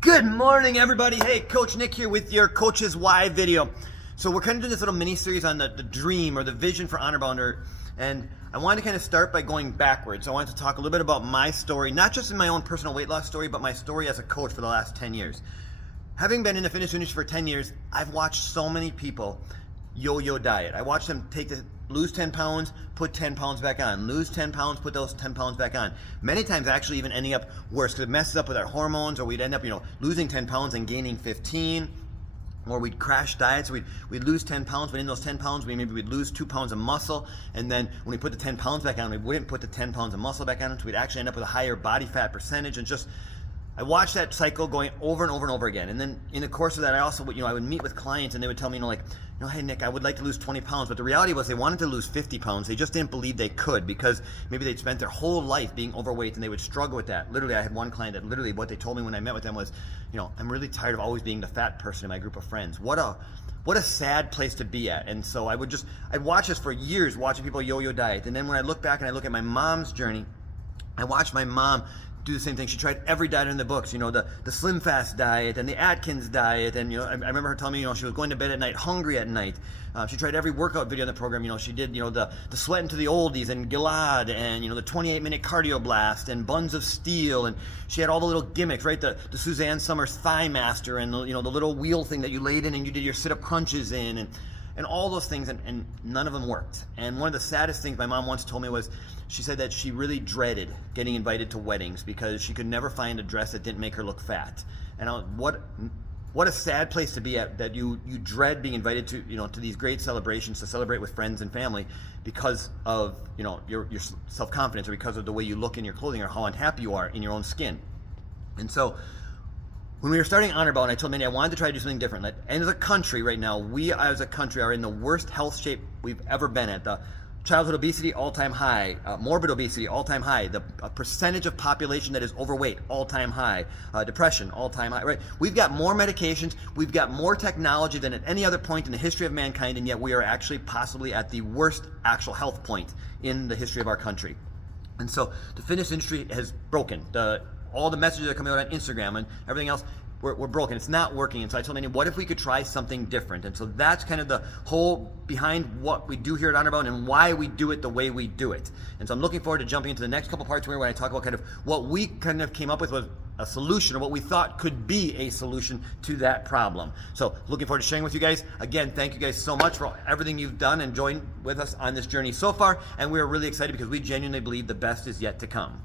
Good morning, everybody. Hey, Coach Nick here with your Coaches Why video. So we're kind of doing this little mini series on the dream or the vision for Honor Bounder, and I wanted to kind of start by going backwards. I wanted to talk a little bit about my story, not just in my own personal weight loss story, but my story as a coach for the last 10 years. Having been in the fitness industry for 10 years, I've watched so many people yo-yo diet. I watched them lose 10 pounds, put 10 pounds back on, lose 10 pounds, put those 10 pounds back on. Many times actually even ending up worse because it messes up with our hormones, or we'd end up, losing 10 pounds and gaining 15, or we'd crash diets. We'd lose 10 pounds, but in those 10 pounds, we'd lose 2 pounds of muscle, and then when we put the 10 pounds back on, we wouldn't put the 10 pounds of muscle back on, so we'd actually end up with a higher body fat percentage. And just I watched that cycle going over and over and over again. And then in the course of that, I also would, I would meet with clients and they would tell me, hey Nick, I would like to lose 20 pounds. But the reality was they wanted to lose 50 pounds. They just didn't believe they could because maybe they'd spent their whole life being overweight and they would struggle with that. Literally, I had one client that literally what they told me when I met with them was, I'm really tired of always being the fat person in my group of friends. What a sad place to be at. And so I'd watch this for years, watching people yo-yo diet. And then when I look back and I look at my mom's journey, I watched my mom do the same thing. She tried every diet in the books, the Slim Fast diet and the Atkins diet. And, I remember her telling me, she was going to bed at night, hungry at night. She tried every workout video in the program. She did, the Sweat into the Oldies and Gilad and, the 28-minute cardio blast and Buns of Steel. And she had all the little gimmicks, right? The Suzanne Summers Thigh Master and, the little wheel thing that you laid in and you did your sit-up crunches in. And all those things, and none of them worked. And one of the saddest things my mom once told me was, she said that she really dreaded getting invited to weddings because she could never find a dress that didn't make her look fat. And what a sad place to be at, that you dread being invited to, to these great celebrations to celebrate with friends and family because of, your self-confidence or because of the way you look in your clothing or how unhappy you are in your own skin. And so when we were starting Honor Bound, I told Mandy I wanted to try to do something different. And as a country right now, we as a country are in the worst health shape we've ever been at. The childhood obesity, all-time high. Morbid obesity, all-time high. The percentage of population that is overweight, all-time high. Depression, all-time high. Right? We've got more medications. We've got more technology than at any other point in the history of mankind, and yet we are actually possibly at the worst actual health point in the history of our country. And so the fitness industry has broken. All the messages that are coming out on Instagram and everything else, we're broken. It's not working. And so I told Mandy, what if we could try something different? And so that's kind of the whole behind what we do here at Honor Bound and why we do it the way we do it. And so I'm looking forward to jumping into the next couple parts where I talk about kind of what we kind of came up with was a solution, or what we thought could be a solution to that problem. So looking forward to sharing with you guys. Again, thank you guys so much for everything you've done and joined with us on this journey so far. And we're really excited because we genuinely believe the best is yet to come.